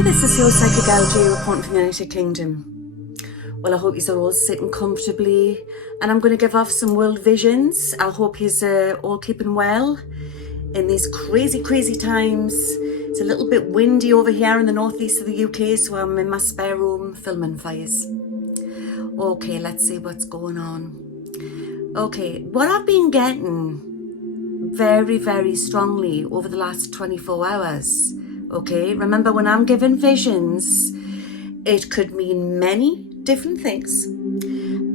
Hi, this is your Psychic LG reporting from the United Kingdom. Well, I hope you're all sitting comfortably, and I'm going to give off some world visions. I hope you're all keeping well in these crazy times. It's a little bit windy over here in the northeast of the UK, so I'm in my spare room filming for you. Okay, let's see what's going on. Okay, what I've been getting very strongly over the last 24 hours. Okay, remember, when I'm given visions, it could mean many different things.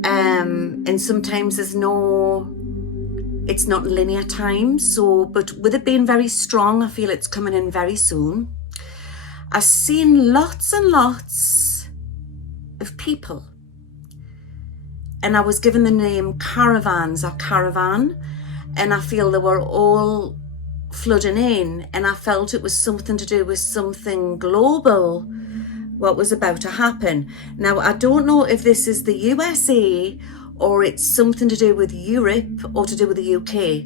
And sometimes it's not linear time. But with it being very strong, I feel it's coming in very soon. I've seen lots and lots of people. And I was given the name caravans or caravan. And I feel they were all flooding in, and I felt it was something to do with something global, what was about to happen. Now, I don't know if this is the USA or it's something to do with Europe or to do with the UK,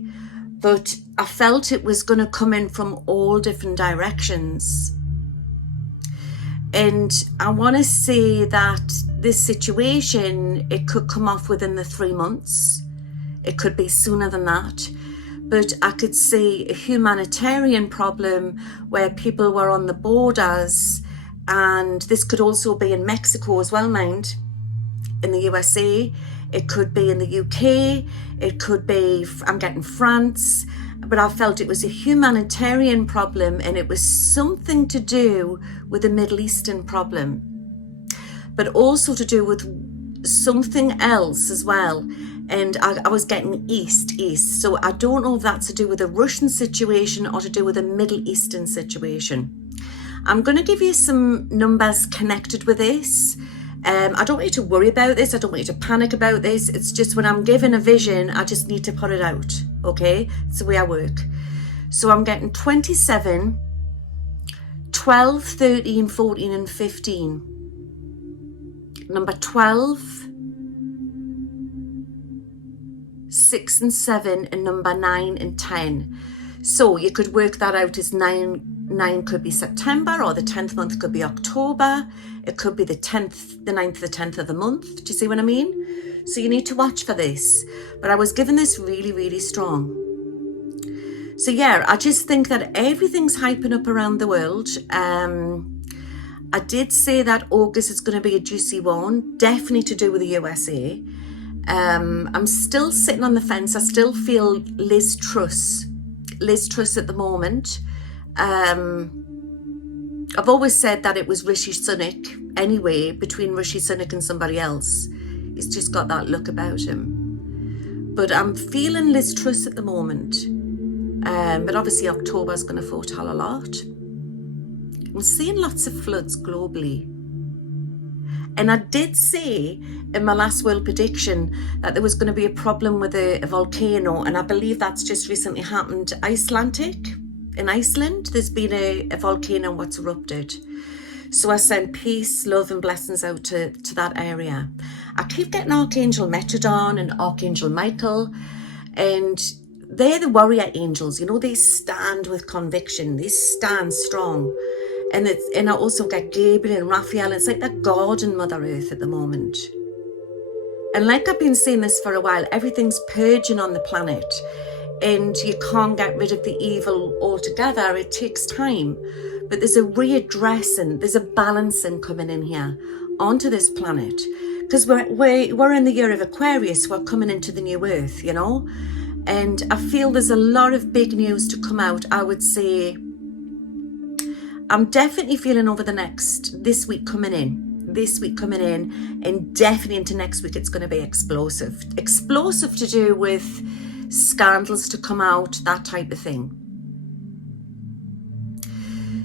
but I felt it was going to come in from all different directions. And I want to say that this situation, it could come off within the 3 months. It could be sooner than that. But I could see a humanitarian problem where people were on the borders, and this could also be in Mexico as well, mind, in the USA. It could be in the UK. It could be, I'm getting France. But I felt it was a humanitarian problem, and it was something to do with the Middle Eastern problem, but also to do with something else as well. And I was getting east. So I don't know if that's to do with a Russian situation or to do with a Middle Eastern situation. I'm going to give you some numbers connected with this. I don't want you to worry about this. I don't want you to panic about this. It's just when I'm given a vision, I just need to put it out. Okay? It's the way I work. So I'm getting 27, 12, 13, 14 and 15. Number 12, 6 and 7, and number 9 and 10. So you could work that out as 9 could be September, or the 10th month could be October. It could be the 10th, the 9th, the 10th of the month. Do you see what I mean? So you need to watch for this. But I was given this really strong. So yeah, I just think that everything's hyping up around the world. I did say that August is going to be a juicy one, definitely to do with the USA. I'm still sitting on the fence. I still feel Liz Truss at the moment. I've always said that it was Rishi Sunak anyway, between Rishi Sunak and somebody else. He's just got that look about him. But I'm feeling Liz Truss at the moment. But obviously October's going to foretell a lot. I'm seeing lots of floods globally. And I did say in my last world prediction that there was going to be a problem with a volcano, and I believe that's just recently happened. In Iceland, there's been a volcano what's erupted. So I send peace, love and blessings out to that area. I keep getting Archangel Metrodon and Archangel Michael, and they're the warrior angels. You know, they stand with conviction. They stand strong. And I also get Gabriel and Raphael. It's like that God and Mother Earth at the moment. And like I've been saying this for a while, everything's purging on the planet. And you can't get rid of the evil altogether. It takes time. But there's a readdressing, there's a balancing coming in here onto this planet. Because we're in the year of Aquarius. We're coming into the new Earth, you know. And I feel there's a lot of big news to come out. I would say I'm definitely feeling over this week coming in, and definitely into next week, it's going to be explosive to do with scandals to come out, that type of thing.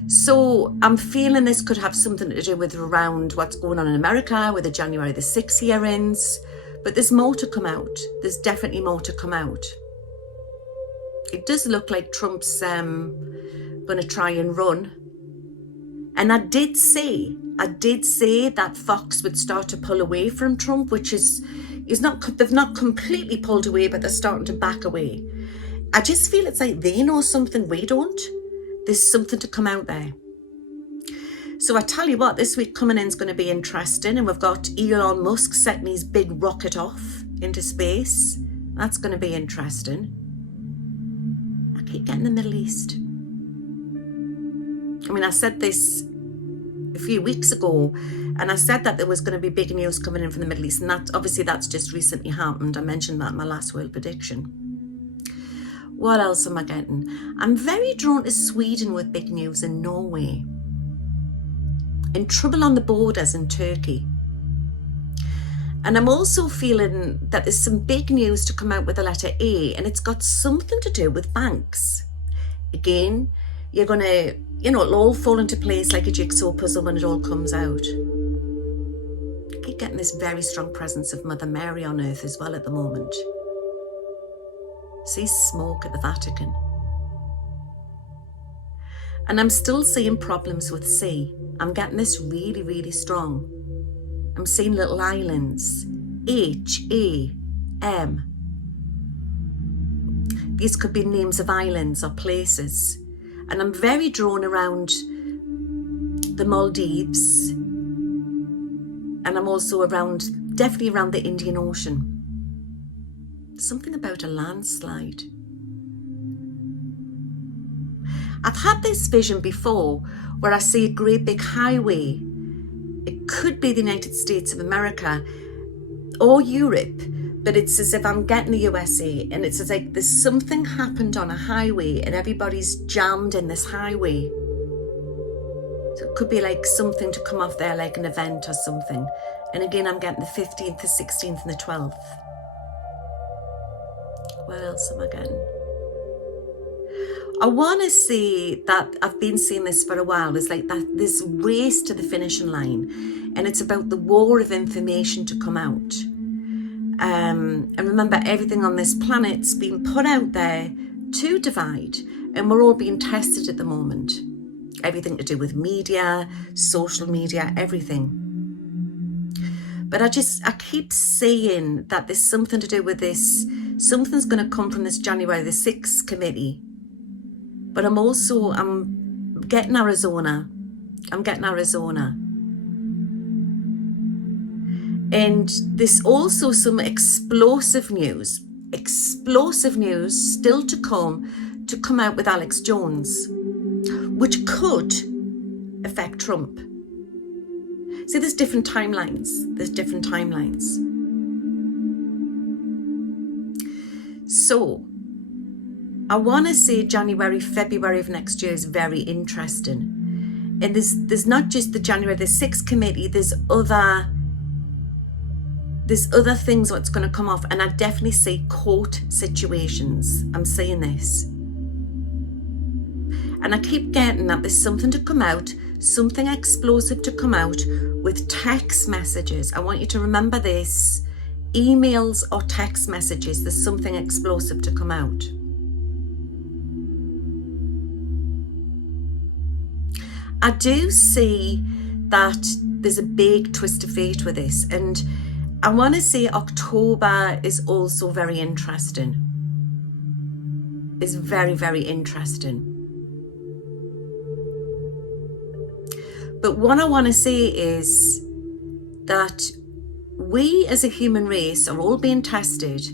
So I'm feeling this could have something to do with around what's going on in America with the January the 6th hearings, but there's more to come out. There's definitely more to come out. It does look like Trump's going to try and run. And I did say that Fox would start to pull away from Trump, which they've not completely pulled away, but they're starting to back away. I just feel it's like they know something we don't. There's something to come out there. So I tell you what, this week coming in is going to be interesting, and we've got Elon Musk setting his big rocket off into space. That's going to be interesting. I keep getting the Middle East. I mean, I said this a few weeks ago, and I said that there was going to be big news coming in from the Middle East, and that's just recently happened. I mentioned that in my last world prediction. What else am I getting? I'm very drawn to Sweden with big news, in Norway, in trouble on the borders in Turkey. And I'm also feeling that there's some big news to come out with the letter A, and it's got something to do with banks. Again, you're going to, it'll all fall into place like a jigsaw puzzle when it all comes out. I keep getting this very strong presence of Mother Mary on earth as well at the moment. See smoke at the Vatican. And I'm still seeing problems with C. I'm getting this really, really strong. I'm seeing little islands. H, A, M. These could be names of islands or places. And I'm very drawn around the Maldives. And I'm also definitely around the Indian Ocean. Something about a landslide. I've had this vision before where I see a great big highway. It could be the United States of America or Europe, but it's as if I'm getting the USA, and it's as like there's something happened on a highway and everybody's jammed in this highway. So it could be like something to come off there, like an event or something. And again, I'm getting the 15th, the 16th and the 12th. What else am I getting? I want to say that I've been seeing this for a while. There's like this race to the finishing line, and it's about the war of information to come out. And remember, everything on this planet's been put out there to divide, and we're all being tested at the moment. Everything to do with media, social media, everything. But I keep saying that there's something to do with this. Something's going to come from this January the 6th committee. But I'm getting Arizona. And there's also some explosive news still to come out with Alex Jones, which could affect Trump. See, there's different timelines. So I want to say January, February of next year is very interesting. And there's not just the January the 6th committee, there's other things what's going to come off. And I definitely see court situations. I'm saying this. And I keep getting that there's something to come out, something explosive to come out with text messages. I want you to remember this. Emails or text messages, there's something explosive to come out. I do see that there's a big twist of fate with this, and I want to say October is also very interesting. It's very, very interesting. But what I want to say is that we as a human race are all being tested,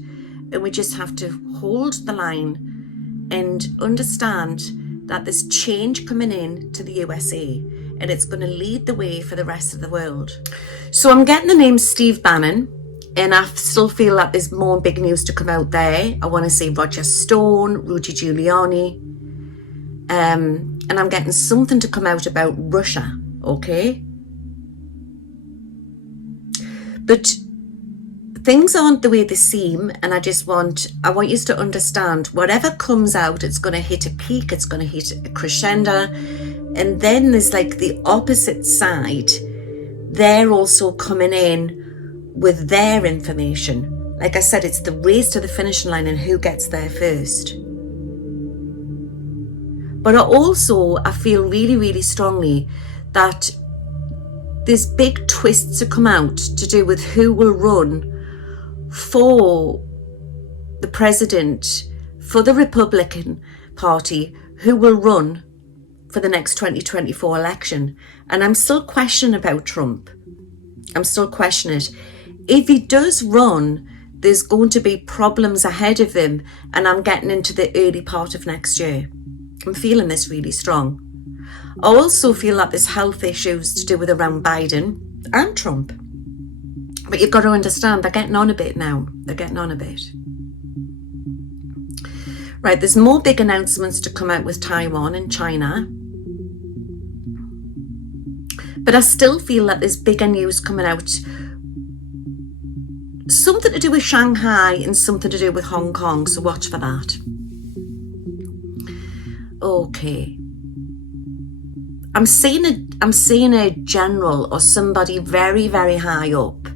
and we just have to hold the line and understand that there's change coming in to the USA, and it's going to lead the way for the rest of the world. So I'm getting the name Steve Bannon, and I still feel that there's more big news to come out there. I want to say Roger Stone, Rudy Giuliani, and I'm getting something to come out about Russia, okay? But things aren't the way they seem, and I want you to understand, whatever comes out, it's going to hit a peak, it's going to hit a crescendo, and then there's like the opposite side. They're also coming in with their information. Like I said, it's the race to the finishing line and who gets there first. But I feel really, really strongly that there's big twists to come out to do with who will run for the president, for the Republican Party, who will run for the next 2024 election. And I'm still questioning about Trump. I'm still questioning it. If he does run, there's going to be problems ahead of him, and I'm getting into the early part of next year. I'm feeling this really strong. I also feel that there's health issues to do with around Biden and Trump. But you've got to understand, they're getting on a bit now. They're getting on a bit. Right, there's more big announcements to come out with Taiwan and China. But I still feel that there's bigger news coming out. Something to do with Shanghai and something to do with Hong Kong, so watch for that. Okay. I'm seeing a general or somebody very, very high up,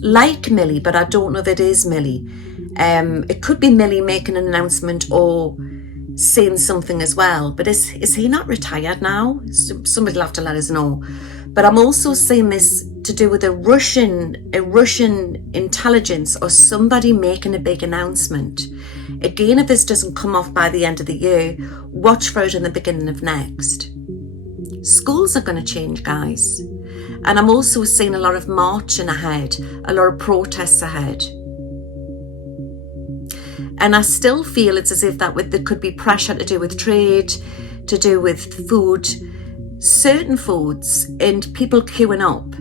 like Millie, but I don't know if it is Millie. It could be Millie making an announcement or saying something as well. But is he not retired now? Somebody will have to let us know. But I'm also seeing this to do with a Russian intelligence or somebody making a big announcement. Again, if this doesn't come off by the end of the year, watch for it in the beginning of next. Schools are going to change, guys. And I'm also seeing a lot of marching ahead, a lot of protests ahead. And I still feel it's as if there could be pressure to do with trade, to do with food, certain foods, and people queuing up.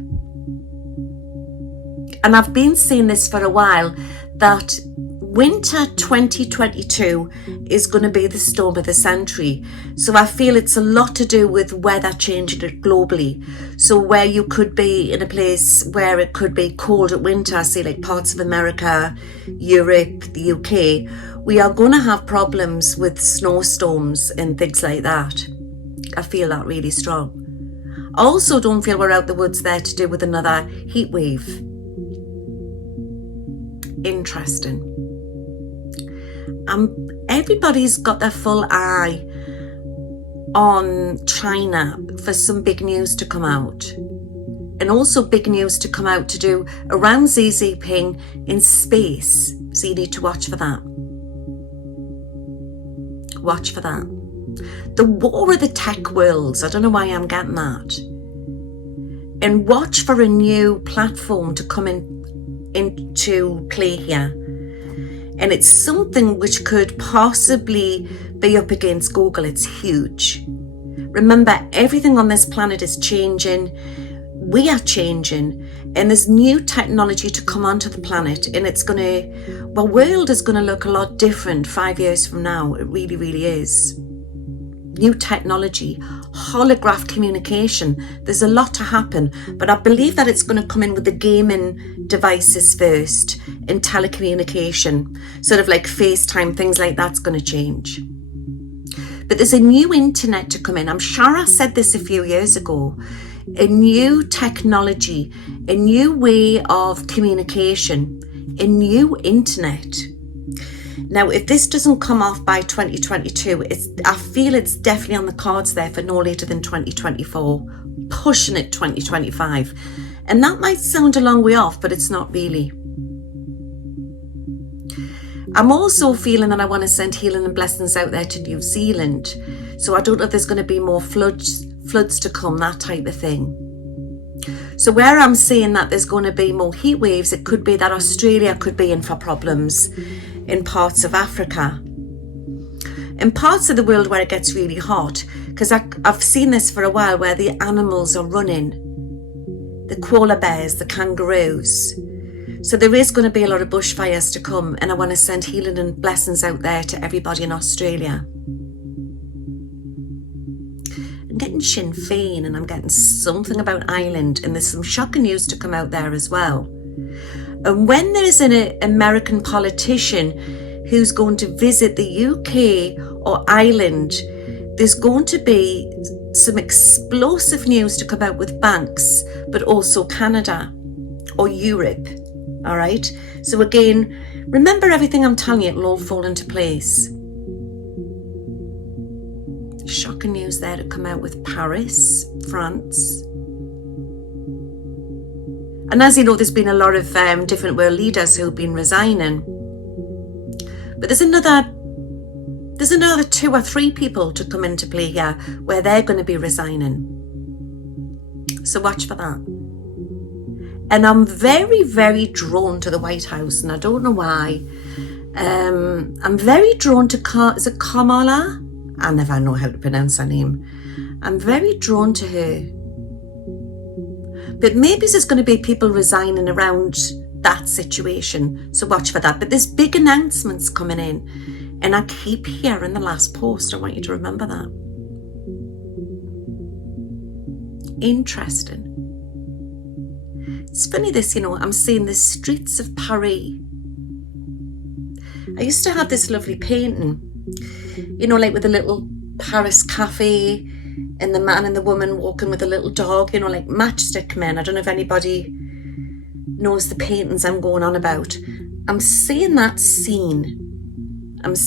And I've been seeing this for a while, that winter 2022 is going to be the storm of the century. So I feel it's a lot to do with weather changing it globally. So where you could be in a place where it could be cold at winter, say like parts of America, Europe, the UK, we are going to have problems with snowstorms and things like that. I feel that really strong. I also don't feel we're out the woods there to do with another heat wave. Interesting. Everybody's got their full eye on China for some big news to come out, and also big news to come out to do around Xi Jinping in space. So you need to watch for that. Watch for that. The war of the tech worlds. I don't know why I'm getting that. And watch for a new platform to come into play here. And it's something which could possibly be up against Google. It's huge. Remember, everything on this planet is changing. We are changing. And there's new technology to come onto the planet. And it's the world is going to look a lot different 5 years from now. It really, really is. New technology, holograph communication. There's a lot to happen, but I believe that it's going to come in with the gaming devices first, and telecommunication, sort of like FaceTime, things like that's going to change. But there's a new internet to come in. I'm sure I said this a few years ago. A new technology, a new way of communication, a new internet. Now, if this doesn't come off by 2022, I feel it's definitely on the cards there for no later than 2024, pushing it 2025. And that might sound a long way off, but it's not really. I'm also feeling that I want to send healing and blessings out there to New Zealand. So I don't know if there's going to be more floods to come, that type of thing. So where I'm saying that there's going to be more heat waves, it could be that Australia could be in for problems in parts of Africa. In parts of the world where it gets really hot, because I've seen this for a while, where the animals are running. The koala bears, the kangaroos. So there is going to be a lot of bushfires to come, and I want to send healing and blessings out there to everybody in Australia. I'm getting Sinn Féin, and I'm getting something about Ireland, and there's some shocking news to come out there as well. And when there's an American politician who's going to visit the UK or Ireland, there's going to be some explosive news to come out with banks, but also Canada or Europe. All right. So again, remember everything I'm telling you, it'll all fall into place. Shocking news there to come out with Paris, France. And as you know, there's been a lot of different world leaders who've been resigning. But there's There's another 2 or 3 people to come into play here where they're going to be resigning. So watch for that. And I'm very, very drawn to the White House, and I don't know why. I'm very drawn to is it Kamala? I never know how to pronounce her name. I'm very drawn to her. But maybe there's going to be people resigning around that situation. So watch for that. But there's big announcements coming in. And I keep hearing the last post. I want you to remember that. Interesting. It's funny this, I'm seeing the streets of Paris. I used to have this lovely painting, like with a little Paris cafe and the man and the woman walking with a little dog, like Matchstick Men. I don't know if anybody knows the paintings I'm going on about. I'm seeing that scene. And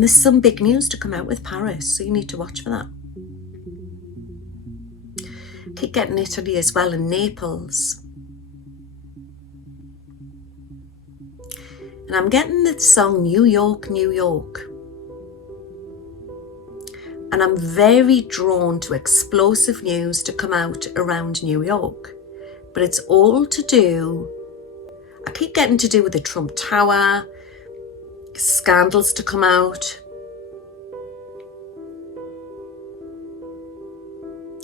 there's some big news to come out with Paris, so you need to watch for that. Keep getting Italy as well, and Naples. And I'm getting the song New York, New York. And I'm very drawn to explosive news to come out around New York. But it's all to do, I keep getting to do with the Trump Tower, scandals to come out.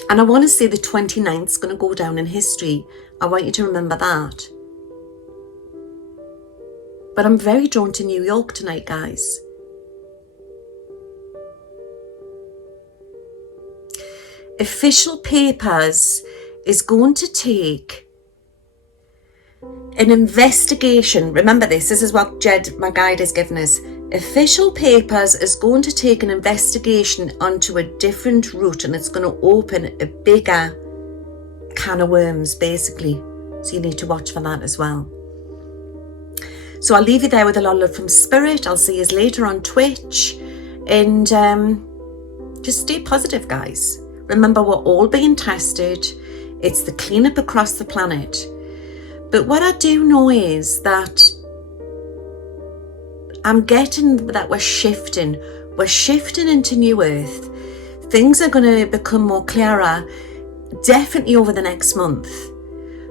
And I want to say the 29th is going to go down in history. I want you to remember that. But I'm very drawn to New York tonight, guys. Official Papers is going to take an investigation. Remember this is what Jed, my guide, has given us. Official Papers is going to take an investigation onto a different route, and it's going to open a bigger can of worms, basically. So you need to watch for that as well. So I'll leave you there with a lot of love from Spirit. I'll see you later on Twitch. And just stay positive, guys. Remember, we're all being tested. It's the cleanup across the planet. But what I do know is that I'm getting that we're shifting. We're shifting into New Earth. Things are going to become more clearer, definitely over the next month.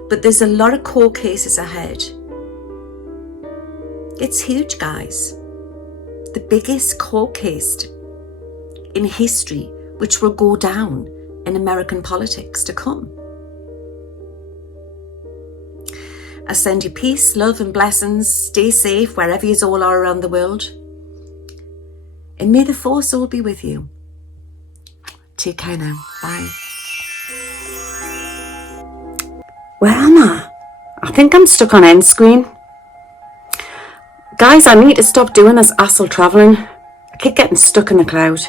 But there's a lot of court cases ahead. It's huge, guys. The biggest court case in history, which will go down in American politics to come. I send you peace, love and blessings. Stay safe wherever you all are around the world. And may the force all be with you. Take care now. Bye. Where am I? I think I'm stuck on end screen. Guys, I need to stop doing this hassle travelling. I keep getting stuck in the cloud.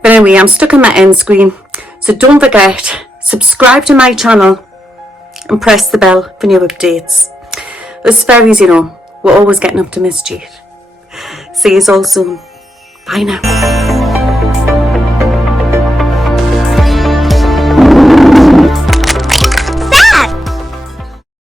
But anyway, I'm stuck on my end screen. So don't forget, subscribe to my channel and press the bell for new updates. Us fairies, we're always getting up to mischief. See you all soon. Bye now.